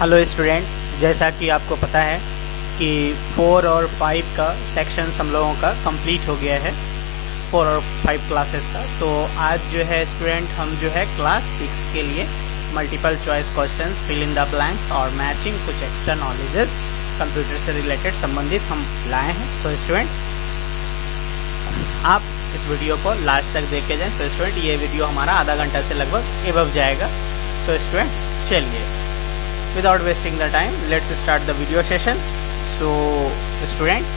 Hello student, जैसा कि आपको पता है कि 4 और 5 का सेक्शंस हम लोगों का कंप्लीट हो गया है, 4 और 5 क्लासेस का। तो आज जो है स्टूडेंट हम जो है क्लास 6 के लिए multiple choice questions, fill in the blanks और मैचिंग कुछ एक्स्ट्रा नॉलेजेस कंप्यूटर से रिलेटेड संबंधित हम लाए हैं। सो स्टूडेंट, आप इस वीडियो को लास्ट तक देख के जाएँ। सो स्टूडेंट, ये वीडियो हमारा आधा घंटा से लगभग एबव जाएगा। सो स्टूडेंट, चलिए without wasting the time, let's start the video session. So student,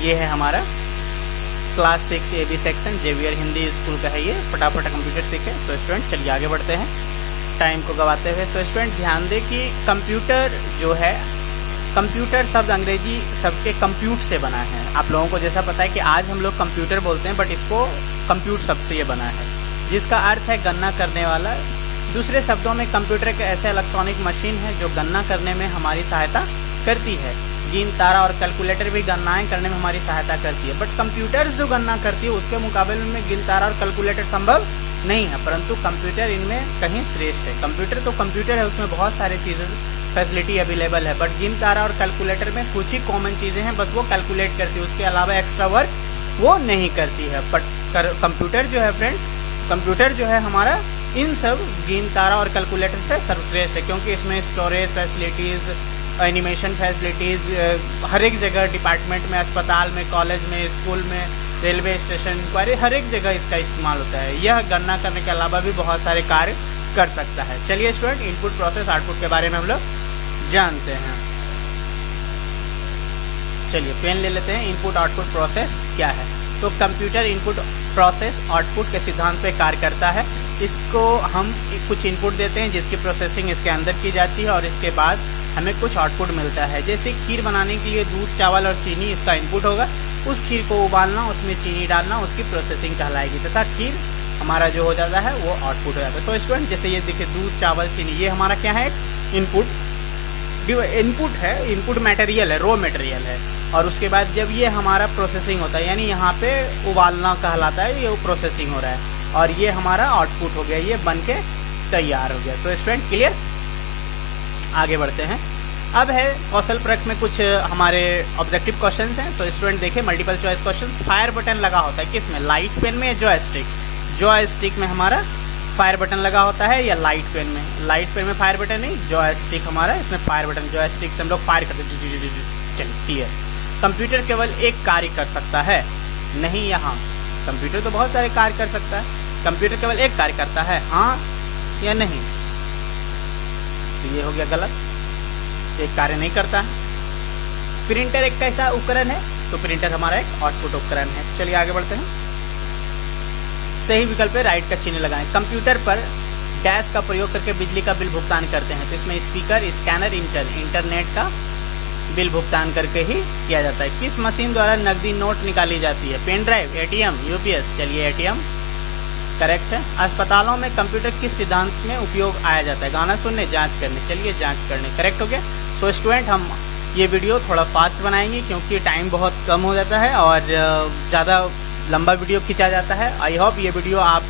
ये है हमारा class 6 AB section, Xavier Hindi school का है। ये फटाफट कंप्यूटर सीखे। सो स्टूडेंट, चलिए आगे बढ़ते हैं टाइम को गवाते हुए। सो स्टूडेंट, ध्यान दें कि कंप्यूटर जो है, कंप्यूटर शब्द अंग्रेजी शब्द के कंप्यूट से बना है। आप लोगों को जैसा पता है कि आज हम लोग कंप्यूटर बोलते हैं, बट इसको कंप्यूट शब्द से ये बना है, जिसका अर्थ है गणना करने वाला। दूसरे शब्दों में कंप्यूटर एक ऐसा इलेक्ट्रॉनिक मशीन है जो गणना करने में हमारी सहायता करती है। गिन तारा और कैलकुलेटर भी गणनाएं करने में हमारी सहायता करती है, बट कंप्यूटर जो गणना करती है उसके मुकाबले में गिन तारा और कैलकुलेटर संभव नहीं है, परंतु कंप्यूटर इनमें कहीं श्रेष्ठ है। कंप्यूटर तो कंप्यूटर है, उसमें बहुत सारी चीज़ें फैसिलिटी अवेलेबल है, बट गिन तारा और कैलकुलेटर में कुछ ही कॉमन चीज़ें हैं, बस वो कैलकुलेट करती है, उसके अलावा एक्स्ट्रा वर्क वो नहीं करती है। बट कंप्यूटर जो है फ्रेंड, कंप्यूटर जो है हमारा इन सब गिन तारा और कैलकुलेटर से सर्वश्रेष्ठ है, क्योंकि इसमें स्टोरेज फैसिलिटीज़, एनिमेशन फैसिलिटीज़, हर एक जगह डिपार्टमेंट में, अस्पताल में, कॉलेज में, स्कूल में, रेलवे स्टेशन, इंक्वायरी, हर एक जगह इसका इस्तेमाल होता है। यह गणना करने के अलावा भी बहुत सारे कार्य कर सकता है। चलिए स्टूडेंट, इनपुट प्रोसेस आउटपुट के बारे में हम लोग जानते हैं। चलिए पेन ले लेते हैं। इनपुट आउटपुट प्रोसेस क्या है? तो कंप्यूटर इनपुट प्रोसेस आउटपुट के सिद्धांत पे कार्य करता है। इसको हम कुछ इनपुट देते हैं जिसकी प्रोसेसिंग इसके अंदर की जाती है और इसके बाद हमें कुछ आउटपुट मिलता है। जैसे खीर बनाने के लिए दूध, चावल और चीनी इसका इनपुट होगा। उस खीर को उबालना, उसमें चीनी डालना, उसकी प्रोसेसिंग कहलाएगी, तथा खीर हमारा जो हो जाता है वो आउटपुट हो जाता है। सो स्टूडेंट, जैसे ये देखिए दूध, चावल, चीनी, ये हमारा क्या है? इनपुट है, इनपुट मटेरियल है, रॉ मटेरियल है। और उसके बाद जब ये हमारा प्रोसेसिंग होता है, यानी यहाँ पे उबालना कहलाता है, ये प्रोसेसिंग हो रहा है और ये हमारा आउटपुट हो गया, ये बन के तैयार हो गया। So student clear? आगे बढ़ते हैं। अब है कौशल प्रयोग में कुछ हमारे ऑब्जेक्टिव क्वेश्चंस हैं। सो स्टूडेंट देखिए, multiple choice questions. Fire button लगा होता है किस में? लाइट पेन में, जॉयस्टिक। जॉयस्टिक में हमारा फायर बटन लगा होता है या लाइट पेन में? लाइट पेन में फायर बटन नहीं, जॉयस्टिक हमारा, इसमें फायर बटन। जॉयस्टिक से हम लोग फायर करते हैं। चलिए क्लियर। कंप्यूटर केवल एक कार्य कर सकता है? नहीं, यहाँ कंप्यूटर तो बहुत सारे कार्य कर सकता है। कंप्यूटर केवल एक कार्य करता है, हाँ या नहीं? तो ये हो गया गलत, एक कार्य नहीं करता। प्रिंटर एक कैसा उपकरण है? तो प्रिंटर हमारा एक आउटपुट उपकरण है। चलिए आगे बढ़ते हैं। सही विकल्प है राइट का चिन्ह लगाएं। कंप्यूटर पर डैश का प्रयोग करके बिजली का बिल भुगतान करते हैं, तो इसमें स्पीकर, स्कैनर, इंटरनेट का बिल भुगतान करके ही किया जाता है। किस मशीन द्वारा नकदी नोट निकाली जाती है? Pen drive, ATM, UPS. चलिए एटीएम करेक्ट है। अस्पतालों में कंप्यूटर किस सिद्धांत में उपयोग आया जाता है? गाना सुनने, जांच करने। चलिए जांच करने करेक्ट हो गया। सो स्टूडेंट, हम ये वीडियो थोड़ा फास्ट बनाएंगे क्योंकि टाइम बहुत कम हो जाता है और ज़्यादा लंबा वीडियो खींचा जाता है। आई होप ये वीडियो आप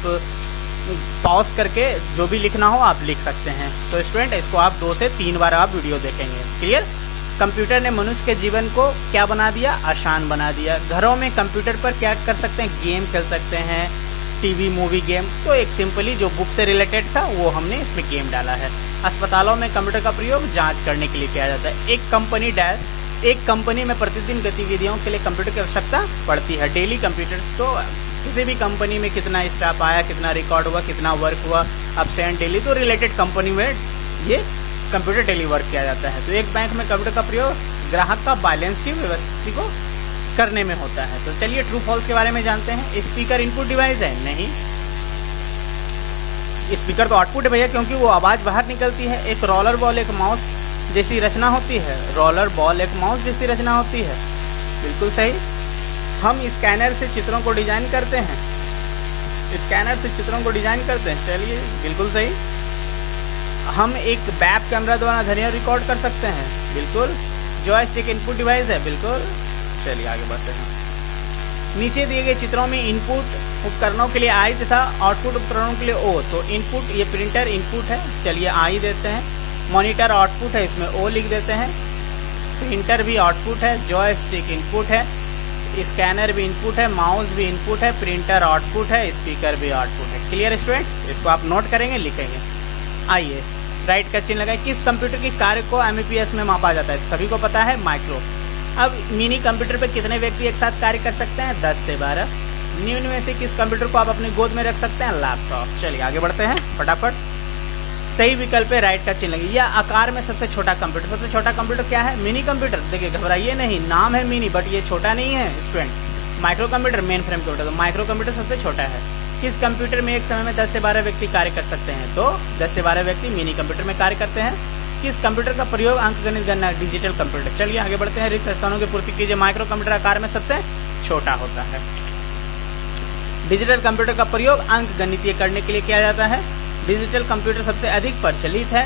पॉज करके जो भी लिखना हो आप लिख सकते हैं। सो स्टूडेंट, इसको आप 2 से 3 बार आप वीडियो देखेंगे। क्लियर? कंप्यूटर ने मनुष्य के जीवन को क्या बना दिया? आसान बना दिया। घरों में कंप्यूटर पर क्या कर सकते हैं? गेम खेल सकते हैं, टीवी, मूवी, गेम। तो एक सिंपली जो बुक से रिलेटेड था वो हमने इसमें गेम डाला है। अस्पतालों में कंप्यूटर का प्रयोग जांच करने के लिए किया जाता है। एक कंपनी में प्रतिदिन गतिविधियों के लिए कंप्यूटर की आवश्यकता पड़ती है। डेली कंप्यूटर्स, तो किसी भी कंपनी में कितना स्टाफ आया, कितना रिकॉर्ड हुआ, कितना वर्क हुआ, अपसेंट, डेली, तो रिलेटेड कंपनी में ये कंप्यूटर डेली वर्क किया जाता है। तो एक बैंक में कंप्यूटर का प्रयोग ग्राहक का बैलेंस की व्यवस्था को करने में होता है। तो चलिए ट्रू फॉल्स के बारे में जानते हैं। स्पीकर इनपुट डिवाइस है? नहीं, स्पीकर तो आउटपुट है भैया, क्योंकि वो आवाज़ बाहर निकलती है। एक रोलर बॉल एक माउस जैसी रचना होती है? रोलर बॉल एक माउस जैसी रचना होती है, बिल्कुल सही। हम स्कैनर से चित्रों को डिजाइन करते हैं? स्कैनर से चित्रों को डिजाइन करते हैं, चलिए बिल्कुल सही। हम एक वेब कैमरा द्वारा ध्वनियाँ रिकॉर्ड कर सकते हैं? बिल्कुल। जॉयस्टिक इनपुट डिवाइस है? बिल्कुल। चलिए आगे बढ़ते हैं। नीचे दिए गए चित्रों में इनपुट उपकरणों के लिए आई तथा आउटपुट उपकरणों के लिए ओ। तो इनपुट, ये प्रिंटर इनपुट है, चलिए आई देते हैं। मॉनिटर आउटपुट है, इसमें ओ लिख देते हैं। प्रिंटर भी आउटपुट है, जॉयस्टिक इनपुट है, स्कैनर भी इनपुट है, माउस भी इनपुट है, प्रिंटर आउटपुट है, स्पीकर भी आउटपुट है। Clear student? इसको आप नोट करेंगे, लिखेंगे। आइए राइट का चिन्ह लगाए। किस कंप्यूटर की कार्य को एमईपीएस में मापा जाता है? सभी को पता है, माइक्रो। अब मिनी कंप्यूटर पे कितने व्यक्ति एक साथ कार्य कर सकते हैं? 10 से 12। निम्न में से किस कंप्यूटर को आप अपनी गोद में रख सकते हैं? लैपटॉप। चलिए आगे बढ़ते हैं फटाफट। सही विकल्प है, राइट का चिन्ह लगे। यह आकार में सबसे छोटा कंप्यूटर। सबसे छोटा कंप्यूटर क्या है? Mini computer. देखिए घबराइए नहीं, नाम है मिनी बट ये छोटा नहीं है student. Micro computer, main frame computer. तो माइक्रो कंप्यूटर सबसे छोटा है। किस कंप्यूटर में एक समय में 10 से 12 व्यक्ति कार्य कर सकते हैं? तो 10 से 12 व्यक्ति मिनी कंप्यूटर में कार्य करते हैं। किस कंप्यूटर का प्रयोग अंकगणित गणना? Digital computer. चलिए आगे बढ़ते हैं। रिक्त स्थानों की पूर्ति कीजिए। माइक्रो कंप्यूटर आकार में सबसे छोटा होता है। डिजिटल कंप्यूटर का प्रयोग अंकगणितीय करने के लिए किया जाता है। डिजिटल कंप्यूटर सबसे अधिक प्रचलित है।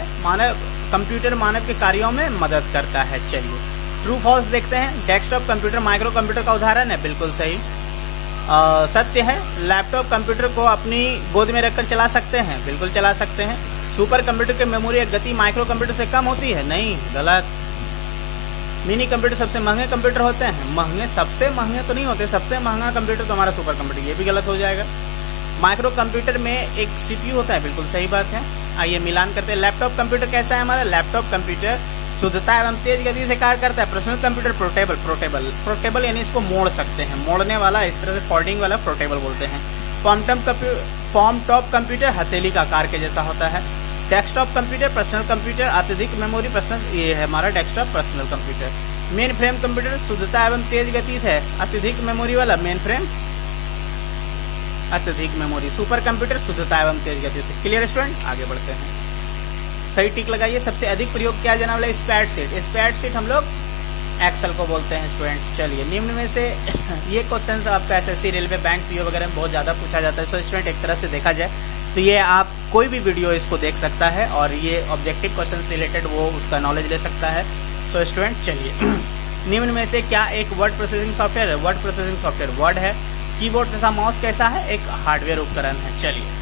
कंप्यूटर मानव के कार्यों में मदद करता है। चलिए ट्रू फॉल्स देखते हैं। डेस्कटॉप कंप्यूटर माइक्रो कंप्यूटर का उदाहरण है, बिल्कुल सही। सत्य है, लैपटॉप कंप्यूटर को अपनी गोद में रखकर चला सकते हैं, बिल्कुल चला सकते हैं। सुपर कंप्यूटर की मेमोरी या गति माइक्रो कंप्यूटर से कम होती है, नहीं, गलत। मिनी कंप्यूटर सबसे महंगे कंप्यूटर होते हैं, महंगे, सबसे महंगे तो नहीं होते, सबसे महंगा कंप्यूटर तो हमारा सुपर कंप्यूटर, ये भी गलत हो जाएगा। माइक्रो कंप्यूटर में एक सीपीयू होता है, बिल्कुल सही बात है। आइए मिलान करते हैं। लैपटॉप कंप्यूटर कैसा है हमारा? लैपटॉप कंप्यूटर शुद्धता एवं तेज गति से कार्य करता है। पर्सनल कंप्यूटर पोर्टेबल यानी इसको मोड़ सकते हैं, मोड़ने वाला, इस तरह से फोल्डिंग वाला पोर्टेबल बोलते हैं। पॉम टॉप कंप्यूटर हथेली का आकार के जैसा होता है। डेस्कटॉप कंप्यूटर, पर्सनल कंप्यूटर, अत्यधिक मेमोरी, पर्सनल, ये है हमारा desktop personal computer. Main frame computer शुद्धता एवं तेज गति से, अत्यधिक मेमोरी वाला मेन फ्रेम, अत्यधिक मेमोरी। सुपर कंप्यूटर शुद्धता एवं तेज गति से। Clear student? आगे बढ़ते हैं। सही टिक लगाइए। सबसे अधिक प्रयोग किया जाने वाला स्प्रेडशीट हम लोग एक्सेल को बोलते हैं स्टूडेंट। चलिए निम्न में से ये क्वेश्चन आपका एसएससी, रेलवे, बैंक, पीओ वगैरह में बहुत ज़्यादा पूछा जाता है। सो स्टूडेंट एक तरह से देखा जाए तो ये आप कोई भी वीडियो इसको देख सकता है और ये ऑब्जेक्टिव क्वेश्चन रिलेटेड वो उसका नॉलेज ले सकता है। सो स्टूडेंट चलिए निम्न में से क्या एक वर्ड प्रोसेसिंग सॉफ्टवेयर है? वर्ड प्रोसेसिंग सॉफ्टवेयर वर्ड है। कीबोर्ड तथा माउस कैसा है? एक हार्डवेयर उपकरण है। चलिए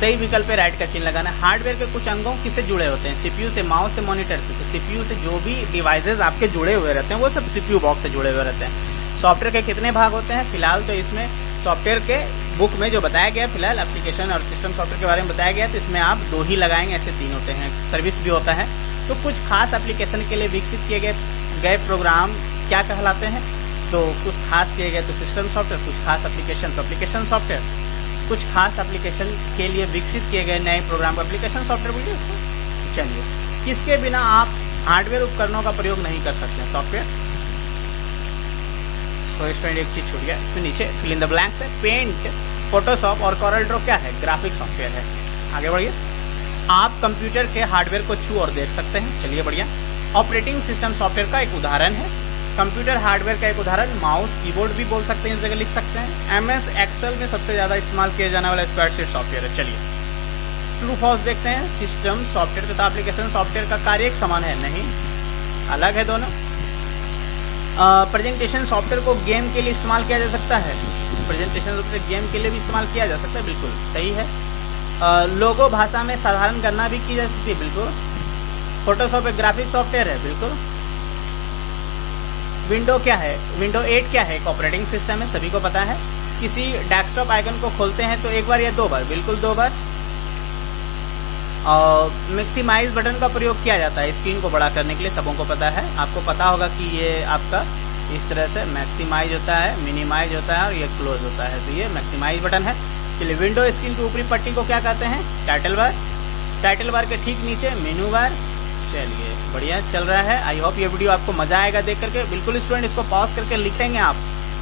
सही विकल्प पे राइट का चिन्ह लगाना। हार्डवेयर के कुछ अंगों किससे जुड़े होते हैं? सीपीयू से, माउस से, मॉनिटर से। तो सीपीयू से जो भी डिवाइसेस आपके जुड़े हुए रहते हैं वो सब सीपीयू बॉक्स से जुड़े हुए रहते हैं। सॉफ्टवेयर के कितने भाग होते हैं? फिलहाल तो इसमें सॉफ्टवेयर के बुक में जो बताया गया, फिलहाल एप्लीकेशन और सिस्टम सॉफ्टवेयर के बारे में बताया गया, तो इसमें आप 2 ही लगाएंगे, ऐसे 3 होते हैं। सर्विस भी होता है। तो कुछ खास एप्लीकेशन के लिए विकसित किए गए प्रोग्राम क्या कहलाते हैं? तो कुछ खास किए गए तो सिस्टम सॉफ्टवेयर, कुछ खास एप्लीकेशन तो एप्लीकेशन सॉफ्टवेयर, कुछ खास एप्लीकेशन के लिए विकसित किए गए नए प्रोग्राम को एप्लीकेशन सॉफ्टवेयर बोलिए इसको। चलिए किसके बिना आप हार्डवेयर उपकरणों का प्रयोग नहीं कर सकते हैं? सॉफ्टवेयर। तो स्टूडेंट एक चीज छूट गया, इसमें नीचे फिल इन द ब्लैंक्स है। पेंट, फोटोशॉप और कॉरल ड्रॉ क्या है? ग्राफिक सॉफ्टवेयर है। आगे बढ़िए। आप कंप्यूटर के हार्डवेयर को छू और देख सकते हैं। चलिए बढ़िया। ऑपरेटिंग सिस्टम सॉफ्टवेयर का एक उदाहरण है। कंप्यूटर हार्डवेयर का एक उदाहरण माउस, कीबोर्ड भी बोल सकते हैं, इस जगह लिख सकते हैं। एमएस एक्सेल में सबसे ज़्यादा इस्तेमाल किया जाने वाला स्प्रेडशीट सॉफ्टवेयर है। चलिए ट्रू फॉल्स देखते हैं। सिस्टम सॉफ्टवेयर तथा एप्लीकेशन सॉफ्टवेयर का कार्य एक समान है? नहीं, अलग है दोनों। प्रेजेंटेशन सॉफ्टवेयर को गेम के लिए इस्तेमाल किया जा सकता है। प्रेजेंटेशन सॉफ्टवेयर गेम के लिए भी इस्तेमाल किया जा सकता है, बिल्कुल सही है। लोगो भाषा में साधारण गणना भी की जा सकती है, बिल्कुल। फोटोशॉप एक ग्राफिक सॉफ्टवेयर है, बिल्कुल। विंडो क्या है? विंडो 8 क्या है? एक ऑपरेटिंग सिस्टम है, सभी को पता है। किसी डेस्कटॉप आइकन को खोलते हैं तो एक बार या 2 बार? बिल्कुल 2 बार। मैक्सिमाइज बटन का प्रयोग किया जाता है स्क्रीन को बड़ा करने के लिए, सबों को पता है। आपको पता होगा कि ये आपका इस तरह से मैक्सिमाइज होता है, मिनिमाइज होता है और ये क्लोज होता है, तो ये मैक्सिमाइज बटन है। चलिए विंडो स्क्रीन की ऊपरी पट्टी को क्या कहते हैं? Title bar. टाइटल बार के ठीक नीचे मेनू बार। चलिए बढ़िया चल रहा है। आई होप ये वीडियो आपको मजा आएगा देख करके। बिल्कुल स्टूडेंट इसको पॉज करके लिखेंगे आप,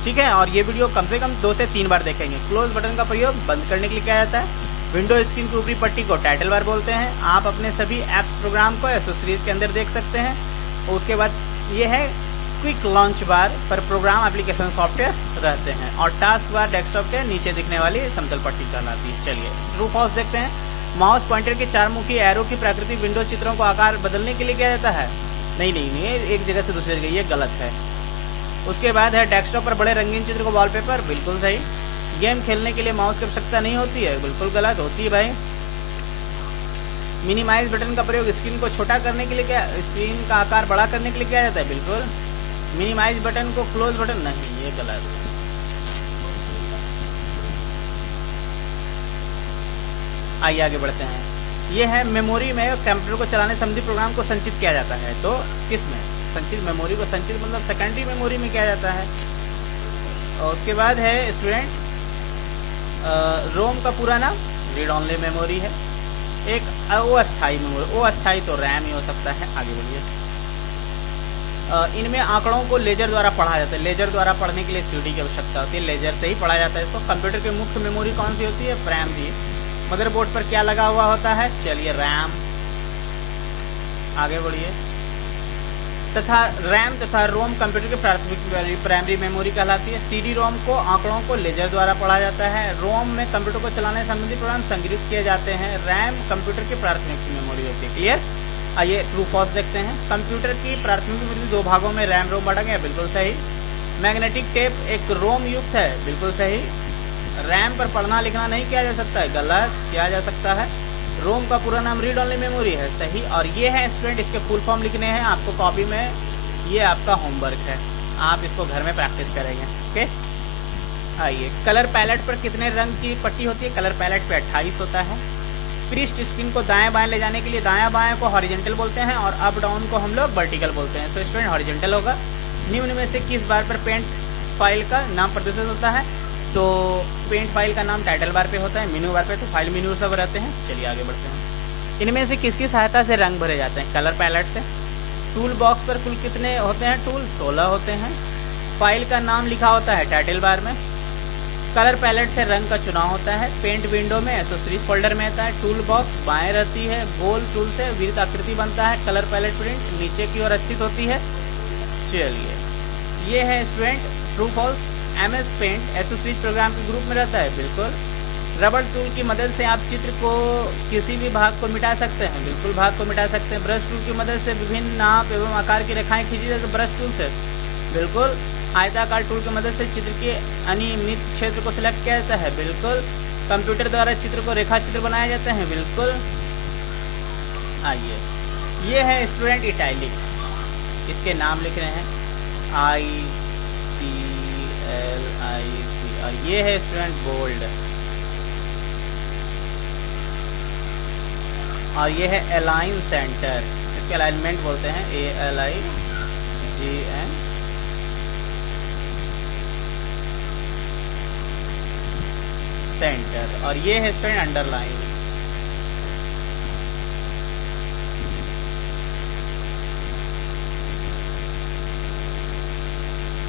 ठीक है? और ये वीडियो कम से कम 2 से 3 बार देखेंगे। क्लोज बटन का प्रयोग बंद करने के लिए किया जाता है। विंडो स्क्रीन की ऊपरी पट्टी को टाइटल बार बोलते हैं। आप अपने सभी ऐप्स प्रोग्राम को एसेसरीज के अंदर देख सकते हैं। उसके बाद ये है क्विक लॉन्च बार, पर प्रोग्राम एप्लीकेशन सॉफ्टवेयर रहते हैं। और टास्क बार डेस्कटॉप के नीचे दिखने वाली समतल पट्टी कहलाती है। चलिए ट्रू फॉल्स देखते हैं। माउस पॉइंटर के 4 मुखी एरो की प्रकृति विंडो चित्रों को आकार बदलने के लिए किया जाता है? नहीं, एक जगह से दूसरी जगह, ये गलत है। उसके बाद है डेस्कटॉप पर बड़े रंगीन चित्र को वॉलपेपर, बिल्कुल सही। गेम खेलने के लिए माउस की आवश्यकता नहीं होती है, बिल्कुल गलत, होती है भाई। मिनिमाइज बटन का प्रयोग स्क्रीन को छोटा करने के लिए क्या, स्क्रीन का आकार बड़ा करने के लिए किया जाता है? बिल्कुल। मिनिमाइज बटन को क्लोज बटन नहीं, ये गलत है। आइए आगे बढ़ते हैं। ये है मेमोरी में कंप्यूटर को चलाने संबंधी प्रोग्राम को संचित किया जाता है। तो किस में संचित? मेमोरी को संचित मतलब सेकेंडरी मेमोरी में किया जाता है। और उसके बाद है स्टूडेंट रोम का पूरा नाम रीड ओनली मेमोरी है। एक अस्थायी मेमोरी, अस्थायी तो रैम ही हो सकता है। आगे बढ़िए। इनमें आंकड़ों को लेजर द्वारा पढ़ा जाता है। लेजर द्वारा पढ़ने के लिए सीडी की आवश्यकता होती है, लेजर से ही पढ़ा जाता है इसको। कंप्यूटर की मुख्य मेमोरी कौन सी होती है? रैम दी। मदरबोर्ड पर क्या लगा हुआ होता है? चलिए रैम। आगे बढ़िए। तथा रैम तथा रोम कंप्यूटर की प्राथमिक प्राइमरी मेमोरी कहलाती है। सीडी रोम को आंकड़ों को लेजर द्वारा पढ़ा जाता है। रोम में कंप्यूटर को चलाने संबंधी प्रोग्राम संग्रहित किए जाते हैं। रैम कंप्यूटर की प्राथमिक मेमोरी होती है। क्लियर? आइए ट्रू फॉल्स देखते हैं। कंप्यूटर की प्राथमिक मेमोरी दो भागों में रैम रोम बांटा गया, बिल्कुल सही। मैग्नेटिक टेप एक रोम युक्त है, बिल्कुल सही। रैम पर पढ़ना लिखना नहीं किया जा सकता है, गलत। किया जा सकता है। रोम का पूरा नाम रीड ओनली मेमोरी है, सही। और ये है स्टूडेंट, इसके फुल फॉर्म लिखने हैं आपको कॉपी में। ये आपका होमवर्क है, आप इसको घर में प्रैक्टिस करेंगे। ओके। आइए, कलर पैलेट पर कितने रंग की पट्टी होती है? कलर पैलेट पे 28 होता है। पृष्ठ स्क्रीन को दाएं बाएं ले जाने के लिए दायां बाएं को हॉरिजॉन्टल बोलते हैं और अप डाउन को हम लोग वर्टिकल बोलते हैं। सो स्टूडेंट हॉरिजॉन्टल होगा। निम्न में से किस बार पर पेंट फाइल का नाम प्रदर्शित होता है? तो पेंट फाइल का नाम टाइटल बार पे होता है, मेन्यू बार पे तो फाइल मेन्यू सब रहते हैं। चलिए आगे बढ़ते हैं। इनमें से किसकी सहायता से रंग भरे जाते हैं? कलर पैलेट से। टूल बॉक्स पर कुल कितने होते हैं? टूल 16 होते हैं। फाइल का नाम लिखा होता है टाइटल बार में। कलर पैलेट से रंग का चुनाव होता है। पेंट विंडो में एसेसरीज फोल्डर में आता है। टूल बॉक्स बाएं रहती है। गोल टूल से वृत्त आकृति बनता है। कलर पैलेट प्रिंट नीचे की ओर स्थित होती है। चलिए, ये है student true false. MS paint accessories program के ग्रुप में रहता है, बिल्कुल। रबर टूल की मदद से आप चित्र को किसी भी भाग को मिटा सकते हैं, बिल्कुल भाग को मिटा सकते हैं। ब्रश टूल की मदद से विभिन्न नाप एवं आकार की रेखाएं खींची जाती है ब्रश टूल से, बिल्कुल। आयताकार टूल की मदद से चित्र के अनियमित क्षेत्र को सिलेक्ट किया जाता है, बिल्कुल। कंप्यूटर द्वारा चित्र को रेखा चित्र बनाए जाते हैं, बिल्कुल। आइए, ये है स्टूडेंट इटैलिक, इसके नाम लिख रहे हैं ITLIC। और ये है स्टूडेंट बोल्ड, और ये है अलाइन सेंटर, इसके अलाइनमेंट बोलते हैं ALIGN। सेंटर। और ये है स्टूडेंट अंडरलाइन।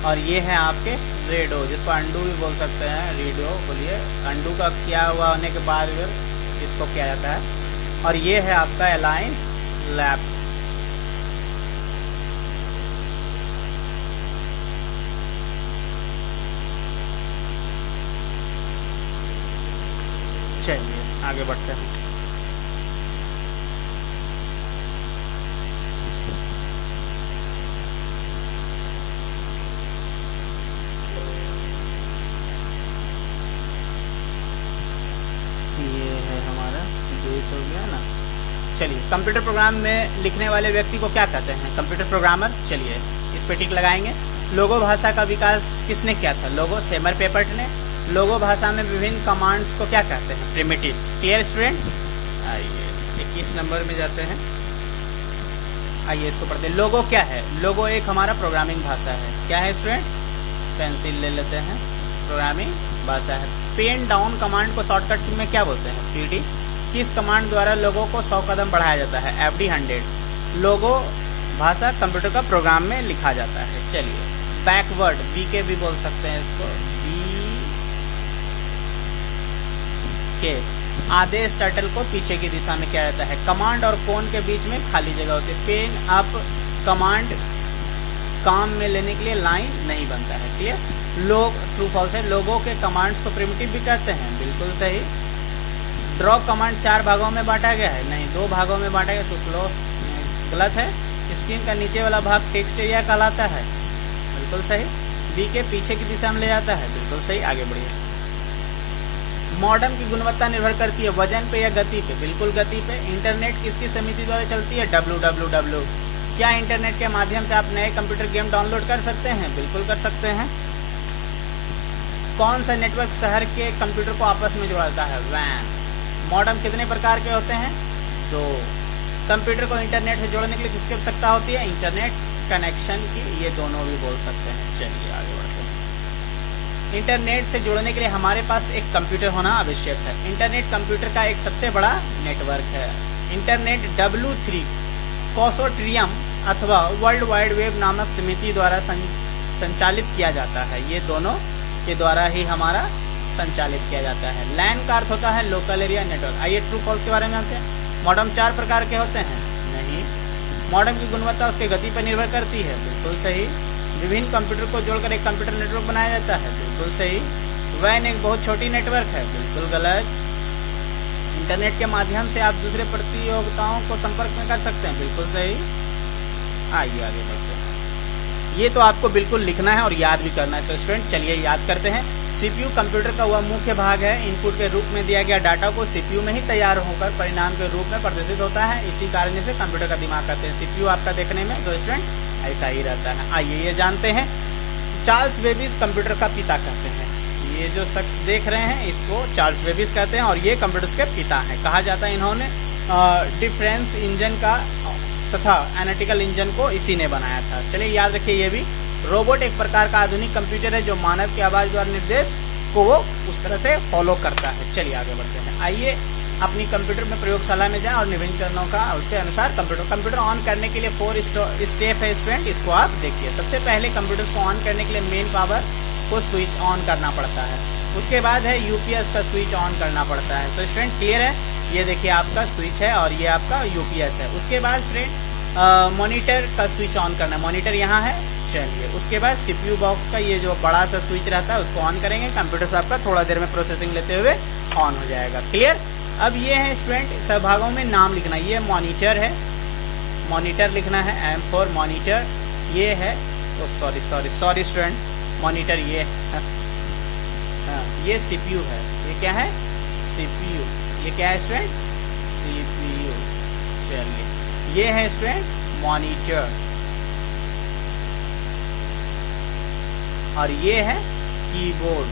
और ये है आपके रेडो, जिसको अंडू भी बोल सकते हैं, रेडो बोलिए। अंडू का किया हुआ होने के बाद इसको किया जाता है। और ये है आपका अलाइन लैप। चलिए आगे बढ़ते हैं। ये है हमारा बेस हो गया ना। चलिए, कंप्यूटर प्रोग्राम में लिखने वाले व्यक्ति को क्या कहते हैं? Computer programmer. चलिए इस पे टिक लगाएंगे। लोगो भाषा का विकास किसने किया था? लोगो सेमर पेपर्ट ने। लोगो भाषा में विभिन्न कमांड्स को क्या कहते हैं? प्रिमिटिव्स। Clear student? आइए 21 नंबर में जाते हैं। आइए इसको पढ़ते हैं। लोगो क्या है? लोगो एक हमारा प्रोग्रामिंग भाषा है। क्या है स्टूडेंट? पेंसिल ले लेते हैं, प्रोग्रामिंग भाषा है। पेन डाउन कमांड को शॉर्टकट में क्या बोलते हैं? PD। किस कमांड द्वारा लोगो को 100 कदम बढ़ाया जाता है? FD 100। लोगो भाषा कंप्यूटर का प्रोग्राम में लिखा जाता है। चलिए, बैकवर्ड BK भी बोल सकते हैं इसको, BK। आदेश टर्टल को पीछे की दिशा में किया जाता है। कमांड और कोन के बीच में खाली जगह होती है। पेन अप कमांड काम में लेने के लिए लाइन नहीं बनता है। क्लियर? लोग ट्रू फॉल्स है। लोगों के कमांड्स को प्रिमिटिव भी कहते हैं, बिल्कुल सही। ड्रॉ कमांड 4 भागों में बांटा गया है, नहीं 2 भागों में बांटा गया, क्लोज गलत है। स्क्रीन का नीचे वाला भाग टेक्स्ट एरिया कहलाता है, बिल्कुल सही। B के पीछे की दिशा में ले जाता है, बिल्कुल सही। आगे बढ़िए। मॉडेम की गुणवत्ता निर्भर करती है वजन पे या गति पे? बिल्कुल गति पे। इंटरनेट किसकी समिति द्वारा चलती है? www। क्या इंटरनेट के माध्यम से आप नए कंप्यूटर गेम डाउनलोड कर सकते हैं? बिल्कुल कर सकते हैं। कौन सा नेटवर्क शहर के कंप्यूटर को आपस में जोड़ता है? वैन। मॉडेम कितने प्रकार के होते हैं? 2। कंप्यूटर को इंटरनेट से जोड़ने के लिए किसकी आवश्यकता होती है? इंटरनेट कनेक्शन की। ये दोनों भी बोल सकते हैं। चलिए आगे बढ़ते हैं। इंटरनेट से जोड़ने के लिए हमारे पास एक कंप्यूटर होना आवश्यक है। इंटरनेट कंप्यूटर का एक सबसे बड़ा नेटवर्क है। इंटरनेट W3 कंसोर्टियम अथवा वर्ल्ड वाइड वेब नामक समिति द्वारा संचालित किया जाता है। ये दोनों के द्वारा ही हमारा संचालित किया जाता है। लैन का अर्थ होता है लोकल एरिया नेटवर्क। आइए ट्रू फॉल्स के बारे में जानते हैं। मॉडेम 4 प्रकार के होते हैं? नहीं। मॉडेम की गुणवत्ता उसके गति पर निर्भर करती है? बिल्कुल सही। विभिन्न कंप्यूटर को जोड़कर एक कंप्यूटर नेटवर्क बनाया जाता है? बिल्कुल सही। वैन एक बहुत छोटी नेटवर्क है? बिल्कुल गलत। इंटरनेट के माध्यम से आप दूसरे प्रतियोगिताओं को संपर्क में कर सकते हैं? बिल्कुल सही। आइए आगे बढ़ते हैं। ये तो आपको बिल्कुल लिखना है और याद भी करना है। सो स्टूडेंट चलिए याद करते हैं। सीपीयू कंप्यूटर का वह मुख्य भाग है। इनपुट के रूप में दिया गया डाटा को सीपीयू में ही तैयार होकर परिणाम के रूप में प्रदर्शित होता है। इसी कारण से कंप्यूटर का दिमाग कहते हैं। सीपीयू आपका देखने में तो स्टूडेंट ऐसा ही रहता है। आइए ये जानते हैं। चार्ल्स बेबीज कंप्यूटर का पिता कहते हैं। ये जो शख्स देख रहे हैं इसको चार्ल्स बेबीज कहते हैं और ये कंप्यूटर्स के पिता हैं। कहा जाता है इन्होंने डिफरेंस इंजन का तथा एनालिटिकल इंजन को इसी ने बनाया था। चलिए याद रखिए ये भी। रोबोट एक प्रकार का आधुनिक कंप्यूटर है जो मानव की आवाज द्वारा निर्देश को वो उस तरह से फॉलो करता है। चलिए आगे बढ़ते हैं। आइए अपनी कंप्यूटर में प्रयोगशाला में जाएं और विभिन्न चरणों का उसके अनुसार कंप्यूटर ऑन करने के लिए 4 स्टेप है स्टूडेंट। इसको आप देखिए। सबसे पहले कंप्यूटर को ऑन करने के लिए मेन पावर को स्विच ऑन करना पड़ता है। उसके बाद है यूपीएस का स्विच ऑन करना पड़ता है। सो स्टूडेंट क्लियर है? ये देखिए आपका स्विच है और ये आपका यूपीएस है। उसके बाद फ्रेंड मॉनिटर का स्विच ऑन करना है। मॉनिटर यहाँ है। चलिए उसके बाद सीपीयू बॉक्स का ये जो बड़ा सा स्विच रहता है उसको ऑन करेंगे। कंप्यूटर से आपका थोड़ा देर में प्रोसेसिंग लेते हुए ऑन हो जाएगा। क्लियर? अब ये है स्टूडेंट सहभागों में नाम लिखना। ये मॉनिटर है, मॉनिटर लिखना है। M for monitor. ये है सॉरी स्टूडेंट, मॉनिटर ये ये सीपीयू है। ये क्या है? सीपीयू। ये क्या है स्टूडेंट? सीपीयू। चलिए ये है स्टूडेंट मॉनिटर और ये है कीबोर्ड।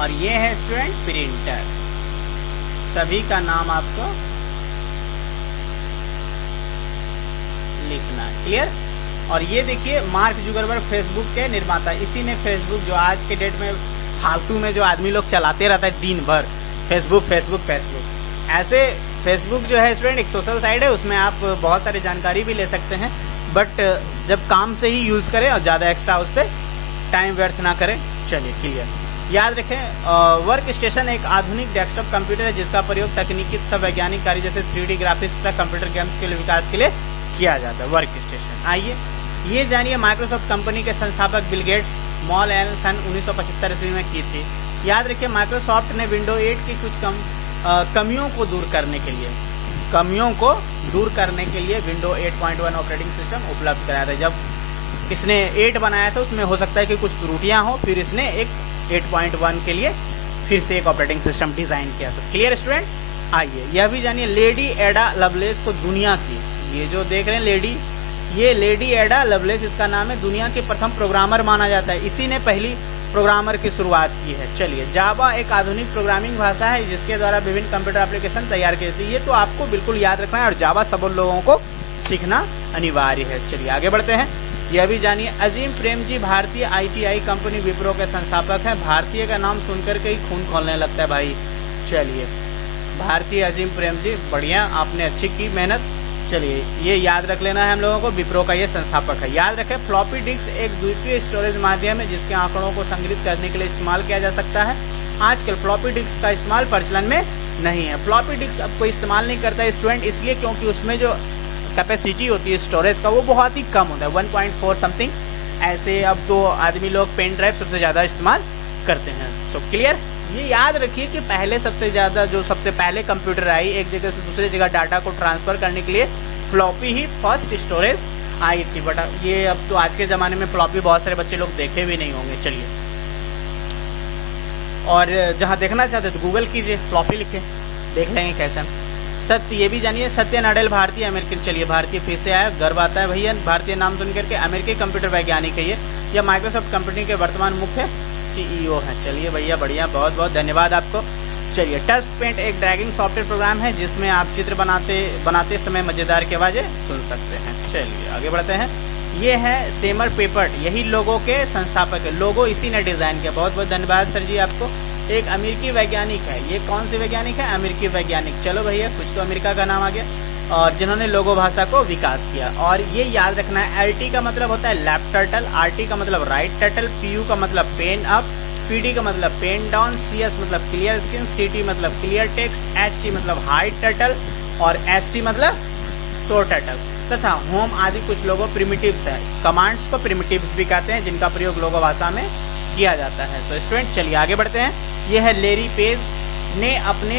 और ये है स्टूडेंट प्रिंटर। सभी का नाम आपको लिखना है। क्लियर? और ये देखिए मार्क जुकरबर्ग फेसबुक के निर्माता। इसी ने फेसबुक जो आज के डेट में फालतू में जो आदमी लोग चलाते रहता है दिन भर फेसबुक, ऐसे फेसबुक जो है स्टूडेंट एक सोशल साइट है। उसमें आप बहुत सारी जानकारी भी ले सकते हैं, बट जब काम से ही यूज़ करें और ज़्यादा एक्स्ट्रा उस पर टाइम व्यर्थ ना करें। चलिए क्लियर? याद रखें वर्क स्टेशन एक आधुनिक डेस्कटॉप कंप्यूटर है जिसका प्रयोग तकनीकी तथा वैज्ञानिक कार्य जैसे 3D ग्राफिक्स तथा कंप्यूटर गेम्स के लिए विकास के लिए किया जाता है। Work station. आइए ये जानिए माइक्रोसॉफ्ट कंपनी के संस्थापक बिल गेट्स मॉल एंड सन 1975 ईस्वी में की थी। याद रखिए माइक्रोसॉफ्ट ने विंडो 8 की कुछ कमियों को दूर करने के लिए विंडो 8.1 ऑपरेटिंग सिस्टम उपलब्ध कराया था। जब इसने 8 बनाया था उसमें हो सकता है कि कुछ त्रुटियां हो, फिर इसने एक 8.1 के लिए फिर से एक ऑपरेटिंग सिस्टम डिजाइन किया। So clear student? आइए यह भी जानिए लेडी एडा लवलेस को दुनिया की, ये जो देख रहे हैं ये लेडी एडा लवलेस इसका नाम है, दुनिया की प्रथम प्रोग्रामर माना जाता है। इसी ने पहली प्रोग्रामर की शुरुआत की है। चलिए जावा एक आधुनिक प्रोग्रामिंग भाषा है जिसके द्वारा विभिन्न कंप्यूटर एप्लीकेशन तैयार की जाती है। ये तो आपको बिल्कुल याद रखना है और जावा सब लोगों को सीखना अनिवार्य है। चलिए आगे बढ़ते हैं। यह भी जानिए अजीम प्रेमजी भारतीय ITI कंपनी विप्रो के संस्थापक हैं। भारतीय का नाम सुनकर के ही खून खोलने लगता है भाई। चलिए भारतीय अजीम प्रेमजी, बढ़िया, आपने अच्छी की मेहनत। चलिए ये याद रख लेना है हम लोगों को। विप्रो का ये संस्थापक है। याद रखें फ्लॉपी डिस्क एक द्वितीय स्टोरेज माध्यम है जिसके आंकड़ों को संग्रहित करने के लिए इस्तेमाल किया जा सकता है। आजकल फ्लॉपी डिस्क का इस्तेमाल प्रचलन में नहीं है। फ्लॉपी डिस्क अब कोई इस्तेमाल नहीं करता है स्टूडेंट, इसलिए क्योंकि उसमें जो कैपेसिटी होती है स्टोरेज का वो बहुत ही कम होता है, 1.4 समथिंग। ऐसे अब तो आदमी लोग पेन ड्राइव सबसे ज़्यादा इस्तेमाल करते हैं। So clear? ये याद रखिए कि पहले सबसे पहले कंप्यूटर आई एक जगह से दूसरी जगह डाटा को ट्रांसफर करने के लिए फ्लॉपी ही फर्स्ट स्टोरेज आई थी, बट ये अब तो आज के ज़माने में फ्लॉपी बहुत सारे बच्चे लोग देखे भी नहीं होंगे। चलिए, और जहाँ देखना चाहते तो गूगल कीजिए, फ्लॉपी लिखे देख लेंगे कैसा। सत्य, ये भी जानिए, सत्य नाडेल भारतीय अमेरिकन। चलिए, भारतीय फिर से आया, गर्व आता है भैया, भारतीय नाम सुन करके। अमेरिकी कंप्यूटर वैज्ञानिक है ये, या माइक्रोसॉफ्ट कंपनी के वर्तमान मुख्य CEO हैं। चलिए भैया, बढ़िया, बहुत बहुत धन्यवाद आपको। चलिए, टस्क पेंट एक ड्रैगिंग सॉफ्टवेयर प्रोग्राम है जिसमें आप चित्र बनाते समय मज़ेदार की आवाज़ें सुन सकते हैं। चलिए आगे बढ़ते हैं। ये है सेमर पेपर्ट, यही लोगो के संस्थापक है, लोगो इसी ने डिज़ाइन किया। बहुत बहुत धन्यवाद सर जी आपको। एक अमेरिकी वैज्ञानिक है, ये कौन से वैज्ञानिक है? अमेरिकी वैज्ञानिक। चलो भैया, कुछ तो अमेरिका का नाम आ गया, और जिन्होंने लोगो भाषा को विकास किया। और ये याद रखना है, LT का मतलब होता है लेफ्ट टर्टल, RT का मतलब राइट टर्टल, PU का मतलब पेन अप, PD का मतलब पेन डाउन, CS मतलब क्लियर स्क्रीन, CT मतलब क्लियर टेक्स्ट, HT मतलब हाइड टर्टल, और ST मतलब शोर टर्टल। तथा होम आदि कुछ लोगो प्रिमिटिव्स है। कमांड्स को प्रिमिटिव्स भी कहते हैं, जिनका प्रयोग लोगो भाषा में किया जाता है। सो स्टूडेंट, चलिए आगे बढ़ते हैं। यह है लेरी पेज ने अपने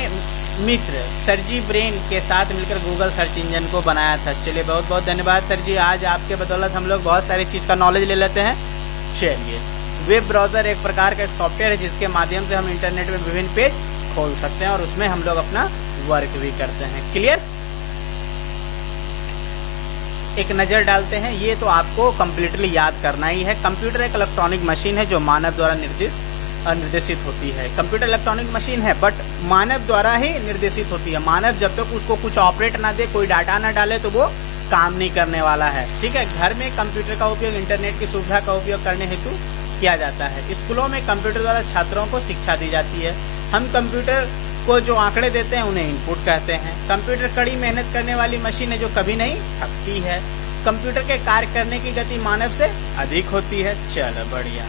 मित्र सर्जी ब्रेन के साथ मिलकर गूगल सर्च इंजन को बनाया था। चलिए, बहुत बहुत धन्यवाद सर जी, आज आपके बदौलत हम लोग बहुत सारी चीज़ का नॉलेज ले लेते हैं। चलिए, वेब ब्राउज़र एक प्रकार का एक सॉफ्टवेयर है जिसके माध्यम से हम इंटरनेट में विभिन्न पेज खोल सकते हैं और उसमें हम लोग अपना वर्क भी करते हैं। क्लियर? एक नज़र डालते हैं, ये तो आपको कम्प्लीटली याद करना ही है। कंप्यूटर एक इलेक्ट्रॉनिक मशीन है जो मानव द्वारा निर्देशित होती है। कंप्यूटर इलेक्ट्रॉनिक मशीन है, बट मानव द्वारा ही निर्देशित होती है। मानव जब तक उसको कुछ ऑपरेट ना दे, कोई डाटा ना डाले, तो वो काम नहीं करने वाला है। ठीक है, घर में कंप्यूटर का उपयोग इंटरनेट की सुविधा का उपयोग करने हेतु किया जाता है। स्कूलों में कंप्यूटर द्वारा छात्रों को शिक्षा दी जाती है। हम कंप्यूटर को जो आंकड़े देते हैं उन्हें इनपुट कहते हैं। कंप्यूटर कड़ी मेहनत करने वाली मशीन है जो कभी नहीं थकती है। कंप्यूटर के कार्य करने की गति मानव से अधिक होती है। चलो बढ़िया।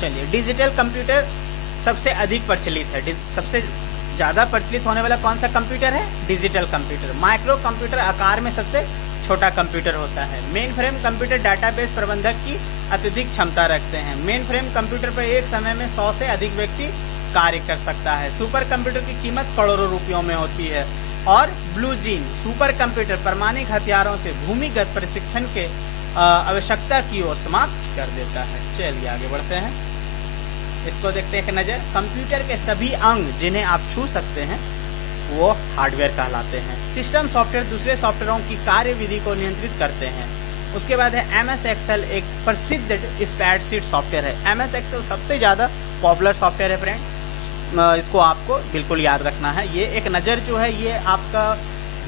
चलिए, डिजिटल कंप्यूटर सबसे अधिक प्रचलित है। सबसे ज़्यादा प्रचलित होने वाला कौन सा कंप्यूटर है? Digital computer. माइक्रो कंप्यूटर आकार में सबसे छोटा कंप्यूटर होता है। मेन फ्रेम कंप्यूटर डाटाबेस प्रबंधक की अत्यधिक क्षमता रखते हैं। मेन फ्रेम कंप्यूटर पर एक समय में 100 से अधिक व्यक्ति कार्य कर सकता है। सुपर कंप्यूटर की कीमत करोड़ों रुपयों में होती है। और ब्लू जीन सुपर कंप्यूटर परमाणु हथियारों से भूमिगत प्रशिक्षण के आवश्यकता की ओर समाप्त कर देता है। चलिए आगे बढ़ते हैं, इसको देखते हैं एक नज़र। कंप्यूटर के सभी अंग जिन्हें आप छू सकते हैं वो हार्डवेयर कहलाते हैं। सिस्टम सॉफ्टवेयर दूसरे सॉफ्टवेयरों की कार्यविधि को नियंत्रित करते हैं। उसके बाद है MS Excel, एक प्रसिद्ध स्प्रेडशीट सॉफ्टवेयर है। MS Excel सबसे ज़्यादा पॉपुलर सॉफ्टवेयर है फ्रेंड, इसको आपको बिल्कुल याद रखना है। ये एक नज़र जो है ये आपका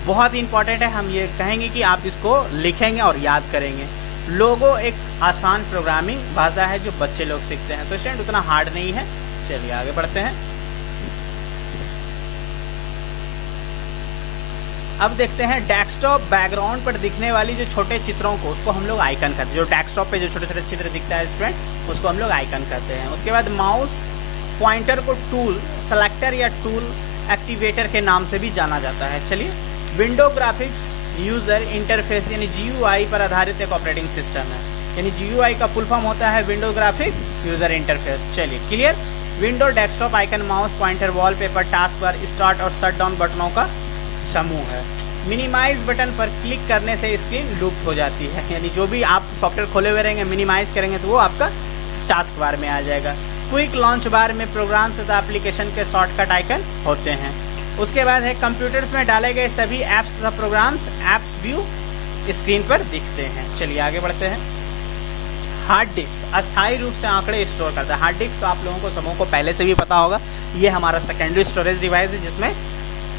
बहुत इंपॉर्टेंट है। हम ये कहेंगे कि आप इसको लिखेंगे और याद करेंगे। लोगो एक आसान प्रोग्रामिंग भाषा है जो बच्चे लोग सीखते हैं। तो स्टूडेंट उतना हार्ड नहीं है। चलिए आगे बढ़ते हैं। अब देखते हैं डेस्कटॉप बैकग्राउंड पर दिखने वाली जो छोटे चित्रों को, उसको हम लोग आइकन कहते हैं। जो डेस्कटॉप पे जो छोटे छोटे चित्र दिखता है स्टूडेंट, उसको हम लोग आइकन कहते हैं। उसके बाद माउस पॉइंटर को टूल सेलेक्टर या टूल एक्टिवेटर के नाम से भी जाना जाता है। चलिए, विंडो ग्राफिक्स यूजर इंटरफेस यानी GUI पर आधारित एक ऑपरेटिंग सिस्टम है। यानी GUI का फुल फॉर्म होता है विंडो ग्राफिक यूजर इंटरफेस। चलिए clear. Window desktop icon mouse pointer wallpaper task bar start और शट डाउन बटनों का समूह है। मिनिमाइज बटन पर क्लिक करने से स्क्रीन लूप हो जाती है। यानी जो भी आप सॉफ्टवेयर खोले हुए रहेंगे, मिनिमाइज करेंगे तो वो आपका टास्क बार में आ जाएगा। क्विक लॉन्च बार में प्रोग्राम्स तथा एप्लीकेशन के शॉर्टकट आइकन होते हैं। उसके बाद है कंप्यूटर्स में डाले गए सभी ऐप्स तथा प्रोग्राम्स ऐप्स व्यू स्क्रीन पर दिखते हैं। चलिए आगे बढ़ते हैं। हार्ड डिस्क अस्थायी रूप से आंकड़े स्टोर करता है। हार्ड डिस्क तो आप लोगों को सबों को पहले से भी पता होगा, ये हमारा सेकेंडरी स्टोरेज डिवाइस है जिसमें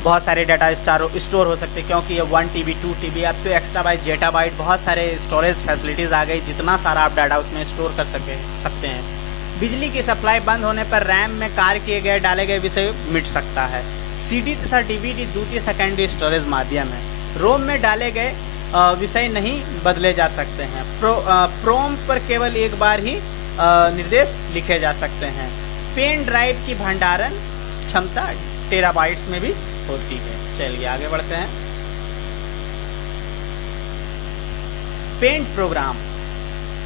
बहुत सारे डाटा स्टोर हो सकते हैं। क्योंकि ये 1 TB 2 TB अब तो एक्स्ट्राबाइट जेटाबाइट बहुत सारे स्टोरेज फैसिलिटीज़ आ गई, जितना सारा आप डाटा उसमें स्टोर कर सकते हैं। बिजली की सप्लाई बंद होने पर रैम में कार्य किए गए डाले गए विषय मिट सकता है। CD तथा DVD द्वितीय सेकेंडरी स्टोरेज माध्यम है। रोम में डाले गए विषय नहीं बदले जा सकते हैं। प्रोम पर केवल एक बार ही निर्देश लिखे जा सकते हैं। पेन ड्राइव की भंडारण क्षमता टेराबाइट्स में भी होती है। चलिए आगे बढ़ते हैं। पेंट प्रोग्राम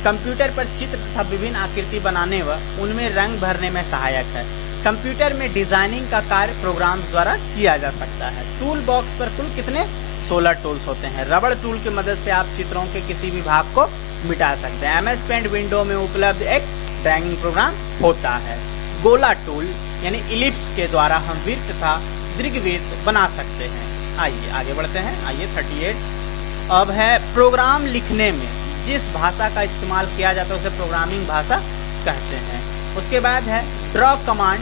कंप्यूटर पर चित्र तथा विभिन्न आकृति बनाने व उनमें रंग भरने में सहायक है। कंप्यूटर में डिजाइनिंग का कार्य प्रोग्राम्स द्वारा किया जा सकता है। टूल बॉक्स पर कुल कितने 16 टूल्स होते हैं। रबड़ टूल की मदद से आप चित्रों के किसी भी भाग को मिटा सकते हैं। MS पेंट विंडो में उपलब्ध एक ड्राइंग प्रोग्राम होता है। गोला टूल यानी इलिप्स के द्वारा हम वृत्त तथा दीर्घवृत्त बना सकते हैं। आइए आगे बढ़ते हैं। आइए 38 अब है प्रोग्राम लिखने में जिस भाषा का इस्तेमाल किया जाता है उसे प्रोग्रामिंग भाषा कहते हैं। उसके बाद है ड्रॉ कमांड,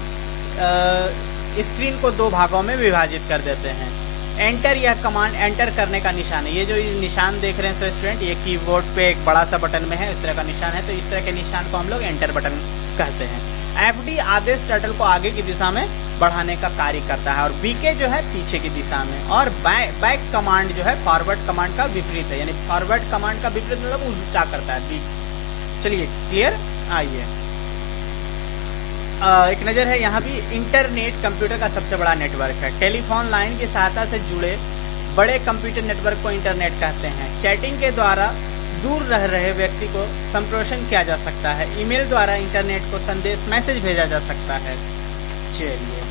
स्क्रीन को 2 भागों में विभाजित कर देते हैं। एंटर, यह कमांड एंटर करने का निशान है। ये जो निशान देख रहे हैं स्टूडेंट, ये कीबोर्ड पे एक बड़ा सा बटन में है, इस तरह का निशान है, तो इस तरह के निशान को हम लोग एंटर बटन कहते हैं। FD आदेश टर्टल को आगे की दिशा में बढ़ाने का कार्य करता है और BK जो है पीछे की दिशा में। और बैक कमांड जो है फॉरवर्ड कमांड का विपरीत है, यानी फॉरवर्ड कमांड का विपरीत मतलब उल्टा करता है। चलिए क्लियर। आइए एक नज़र है यहाँ भी। इंटरनेट कंप्यूटर का सबसे बड़ा नेटवर्क है। टेलीफोन लाइन की सहायता से जुड़े बड़े कंप्यूटर नेटवर्क को इंटरनेट कहते हैं। चैटिंग के द्वारा दूर रह रहे व्यक्ति को संप्रेषण किया जा सकता है। ईमेल द्वारा इंटरनेट को संदेश मैसेज भेजा जा सकता है। चलिए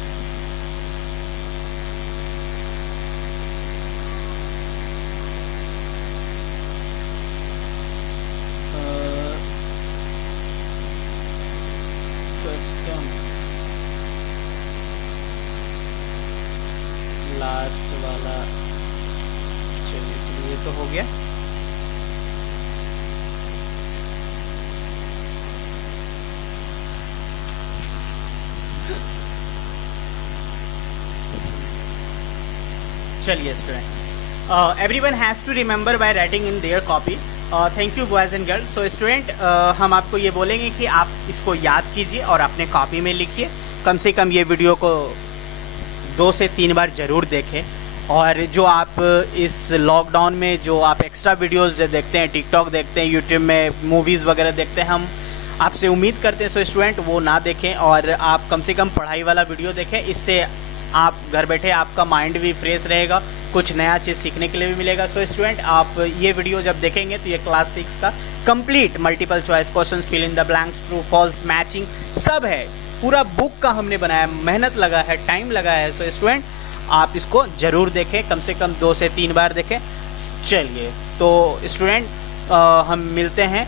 लास्ट वाला, चलिए ये तो हो गया। चलिए student, everyone has to remember by writing in their copy. Thank you boys and girls. So student, हम आपको ये बोलेंगे कि आप इसको याद कीजिए और अपने कॉपी में लिखिए। कम से कम ये वीडियो को 2 से 3 बार ज़रूर देखें। और जो आप इस लॉकडाउन में जो आप एक्स्ट्रा वीडियोस देखते हैं, टिकटॉक देखते हैं, यूट्यूब में मूवीज़ वगैरह देखते हैं, हम आपसे उम्मीद करते हैं सो स्टूडेंट वो ना देखें और आप कम से कम पढ़ाई वाला वीडियो देखें। इससे आप घर बैठे आपका माइंड भी फ्रेश रहेगा, कुछ नया चीज़ सीखने के लिए भी मिलेगा। सो स्टूडेंट, आप ये वीडियो जब देखेंगे तो ये क्लास 6 का complete multiple choice questions, fill in the blanks, true false, matching सब है। पूरा बुक का हमने बनाया, मेहनत लगा है, टाइम लगा है। सो स्टूडेंट, आप इसको ज़रूर देखें, कम से कम 2 से 3 बार देखें। चलिए तो स्टूडेंट, हम मिलते हैं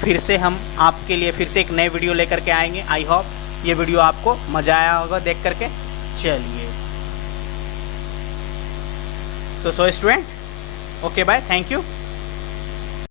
फिर से। हम आपके लिए फिर से एक नए वीडियो लेकर के आएंगे। आई होप ये वीडियो आपको मज़ा आया होगा देख करके। चलिए तो so student, okay bye, thank you.